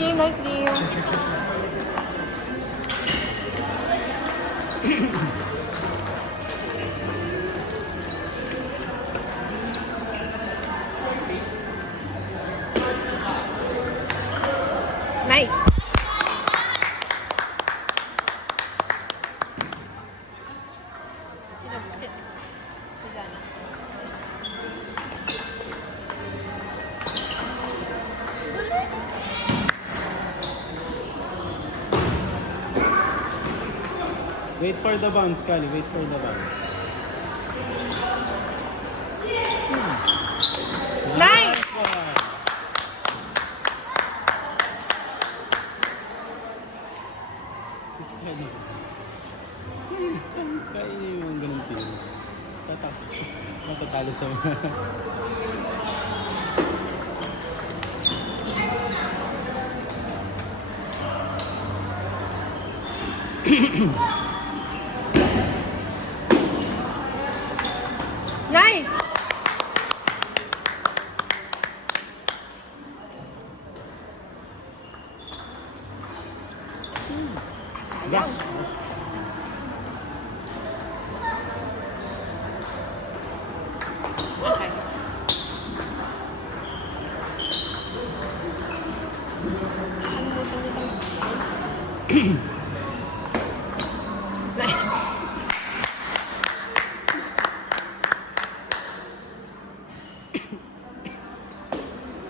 game, nice game. Nice. Wait for the bounce, Kali. Wait for the bounce. Nice! It's Kali. Kaya niyo yung ganun tingin. Matatalo sa mga. Nice! Sayang. Okay. Nice.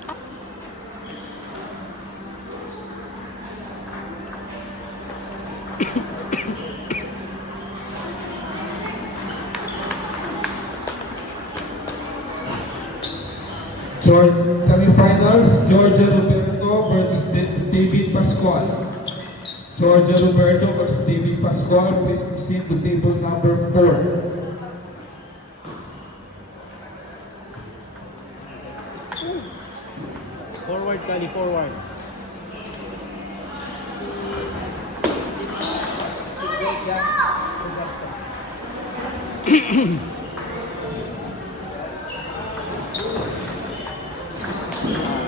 Ups. Semifinals, Georgia Roberto versus David Pascual. Georgia Roberto versus David Pascual. Please proceed to table number 4. Forward, Kali. Forward.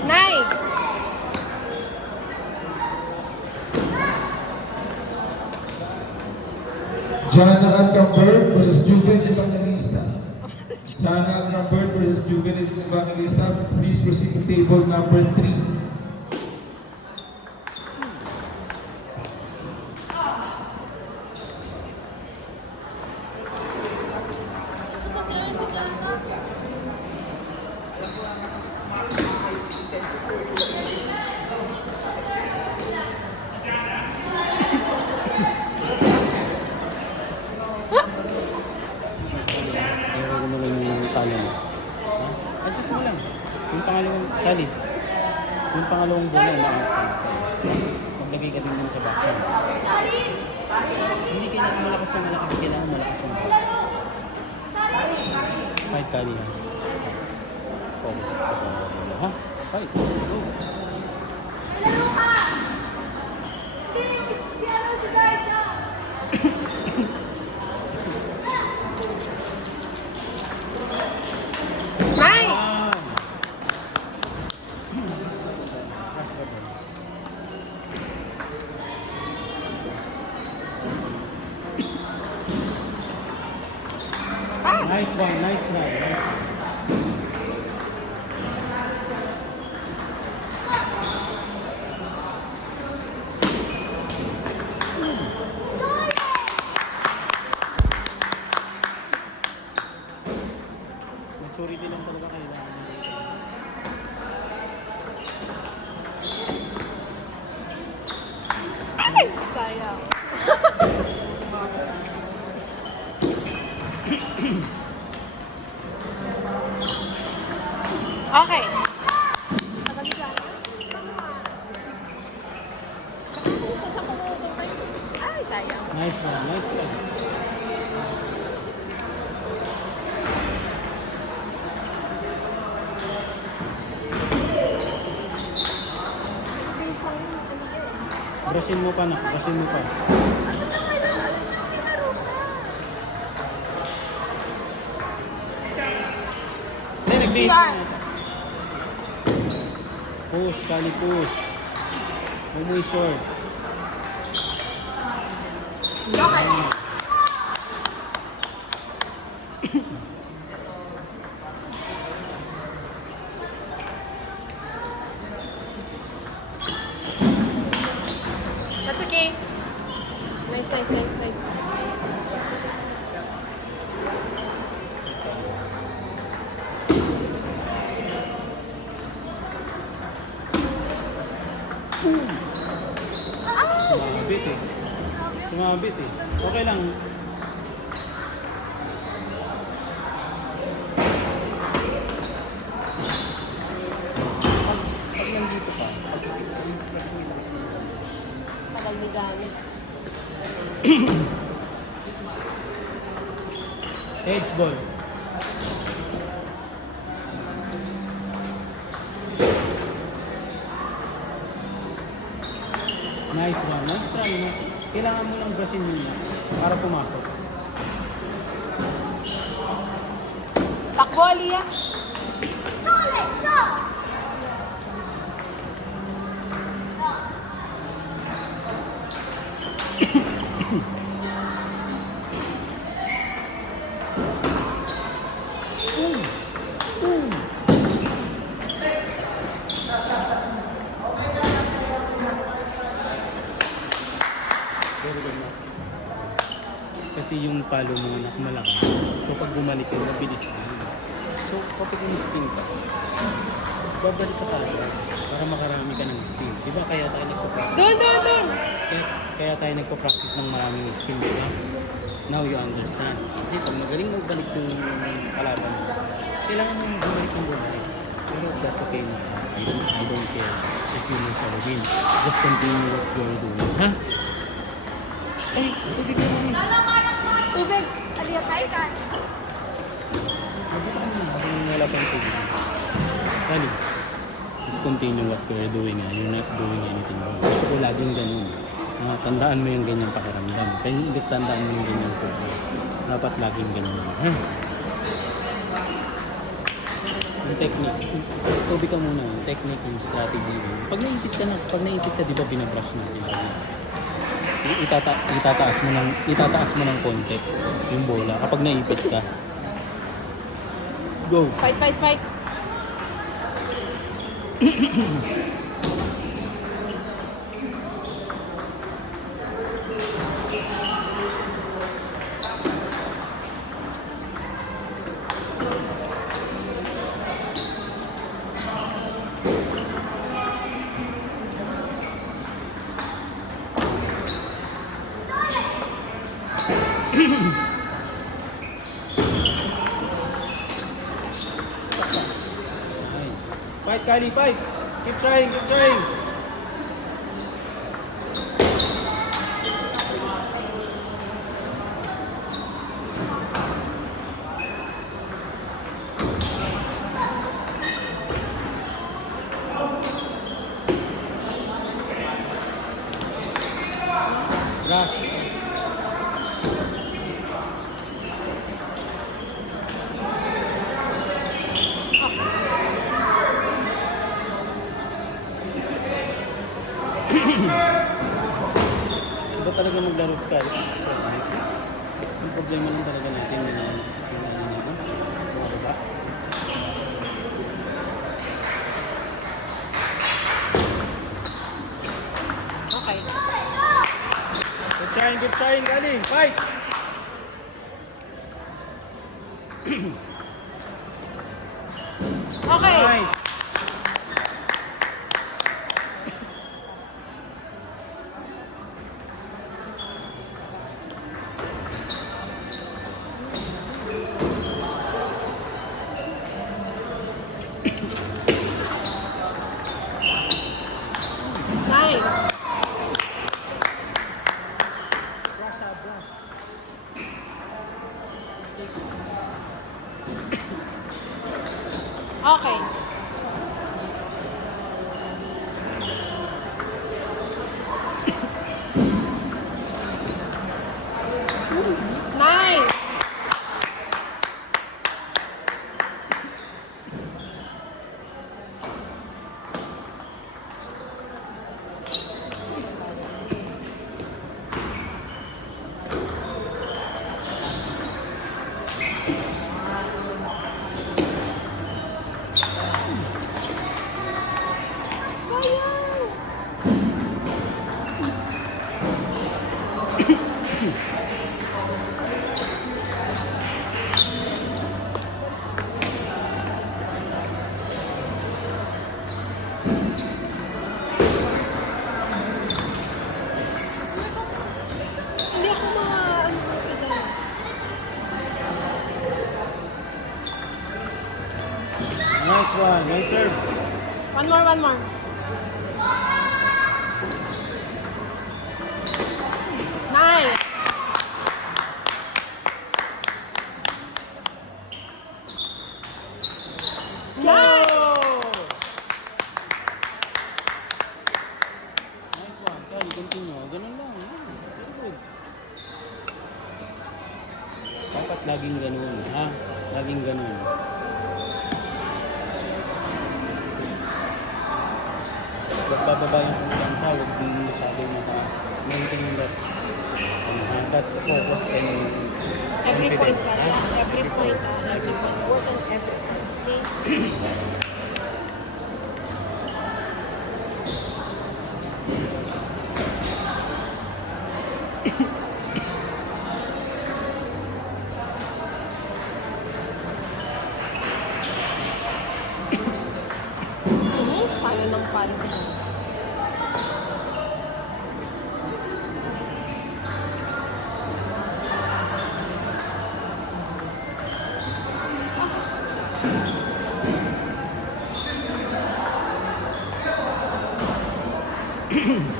Nice! Jana Alcambert versus Juven Evangelista. Jana Alcambert versus Juven Evangelista. Please proceed to table number 3. Ayaw mo lang yung talo mo. Adjust mo lang. Yung pangalawang, Kali. Yung pangalawang bola na outside. Maglagay ka din dun sa back. Hindi kailangan malakas na malakas. Kailangan malakas na malakas. Fight, Kali. Focus ka sa bola. Ha? Fight. Go. Nice! Nice one, nice one. Nice. Maturity lang talaga kailangan. Ay! Sayang. Okay. Isa sa pumupunta yun. Ay, sayang. Nice one, nice one. Please lang yun. Brusin mo pa na, brusin mo pa. Ano na kailangan? Pinaro siya. Hindi, nag-base CR. na. Push, Kali, push. Umuwi short. Okay. That's okay. Nice, nice, nice, nice. Sumabit eh. Sumabit eh. Okay lang. Pag nandito pa, Tagal mo dyan. edge ball. Nice one. Nice try mo. Kailangan mo lang brushin muna para pumasok. Takbo, Aliyah. Very good na. Kasi yung palo mo na malakas. So pag bumalik ka, mabilis na. So kapag yung spin ka, babalik ka talaga para makarami ka ng spin. Diba kaya tayo nagpa-practice? Doon! Kaya tayo nagpa-practice ng maraming spin, diba? Now you understand. Kasi pag magaling magbalik yung kalaban mo, kailangan mo bumalik ng bumalik. Pero that's okay na. I don't care if you lose or win. Just continue what you're doing. Ha? Ay, tubig na namin. Tubig. Aliyah, tayo ka. Wala pang tubig. Kali, just continue what you're doing. You're not doing anything wrong. Gusto ko laging ganun. Tandaan mo yung ganyang pakiramdam. Kaya hindi tandaan mo yung ganyang purpose. Dapat laging ganun. Yung technique. Tubig ka muna. Yung technique, yung strategy. Pag naipit ka, di ba binabrush natin? Itataas mo ng konti yung bola kapag naipit ka. Go. Fight, fight, fight. Nice. Fight, Kylie, fight. Keep trying, keep trying. Rush. Iba talaga maglaro sa Kylie. Yung problema lang talaga natin yung bumababa. Okay. Keep trying, Kylie. Fight! Okay. Nice. Nice. Okay. Nice. Nice one. Nice serve. One more, one more. Nice. Nice. Nice one. Kali, continue. Ganun lang. Very good. Dapat laging ganun, ha? Laging ganun. Huwag bababa yung kumpiyansa, huwag din masyadong mataas. Maintain that, that focus and Every point, confidence, pa, ha? every point, every point. Work on every point. Okay? Palo ng palo sa mga. Nice.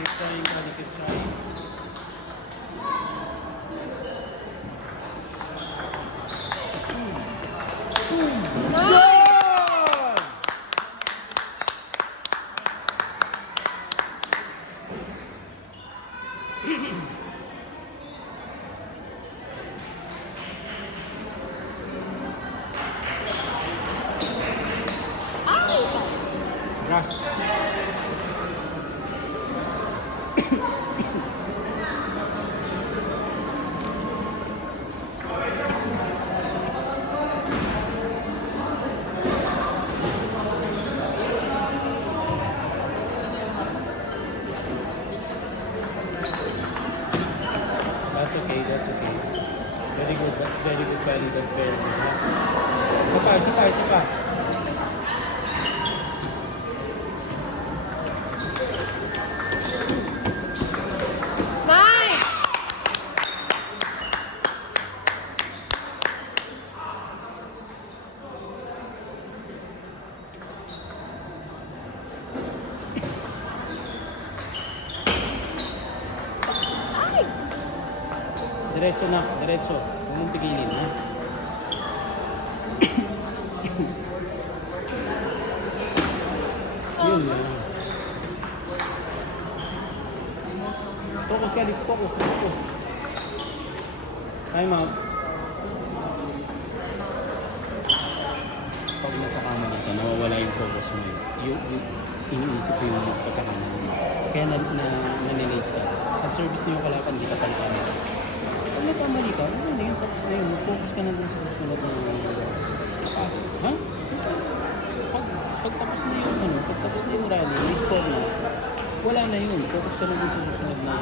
Keep trying, Kali, keep trying. Ay, sorry. Rush. That's okay, that's okay. Very good, that's very good, Kali, that's very good. Ha? Isa pa, isa pa. Nice. Nice. Diretso na, diretso. Huwag mong pigilin, ha? Yun, yun. Focus ka, focus, focus. Time out. Pag nagkakamali ka, nawawala yung focus mo. Iniisip ko yung pagkakamali mo. Kaya naninate ka. Pag service na yung kalaban, hindi ka palitan. Pag nagkamali ka, ano na yung focus na yun? Focus ka na dun sa susunod na ha? Pag tapos na yung pag tapos na yung rally, may score na, wala na yun. Focus ka na dun sa susunod na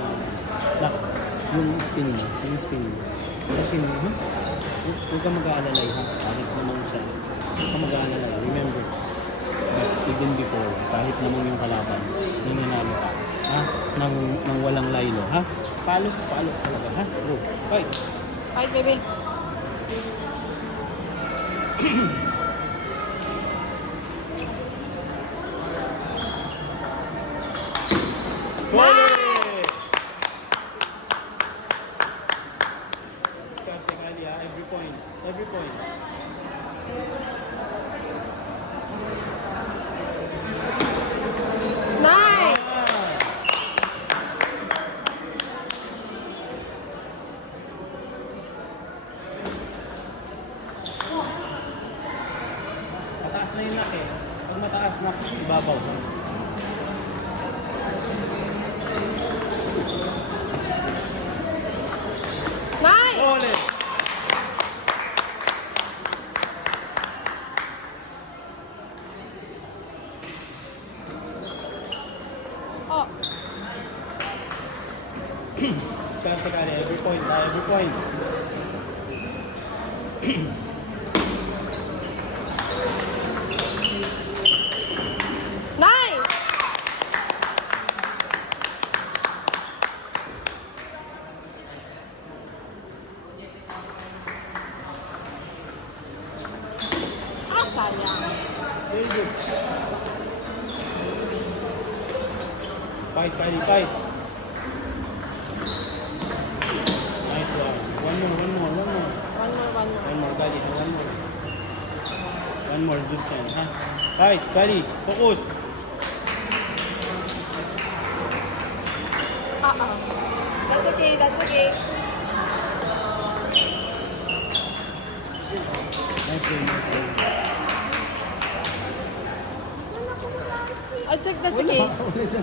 yung spin mo. Kasi huwag ka mag-aalalay, ha? Kahit naman siya. Huwag ka mag-aalalay. Remember, that even before, kahit naman yung kalaban, ninanalo ka. Ha? Nang walang laylo, ha? Palo talaga, ha? Go. Fight. Fight, baby. Nice! Diskarte, Kali, ha? Every point. Every point. Nice. Mataas na yung knock eh. Pag mataas knock, ibabaw. Nice. Solid! Oh. Diskarte, Kali. Every point, ha? Every point. sayang. Very good. Fight, Kylie, fight. Nice one. One more. One more. One more, Kylie. One more. One more, good time. Ha? Fight, Kylie. Focus. That's okay, that's okay. Nice game, nice game. That's okay.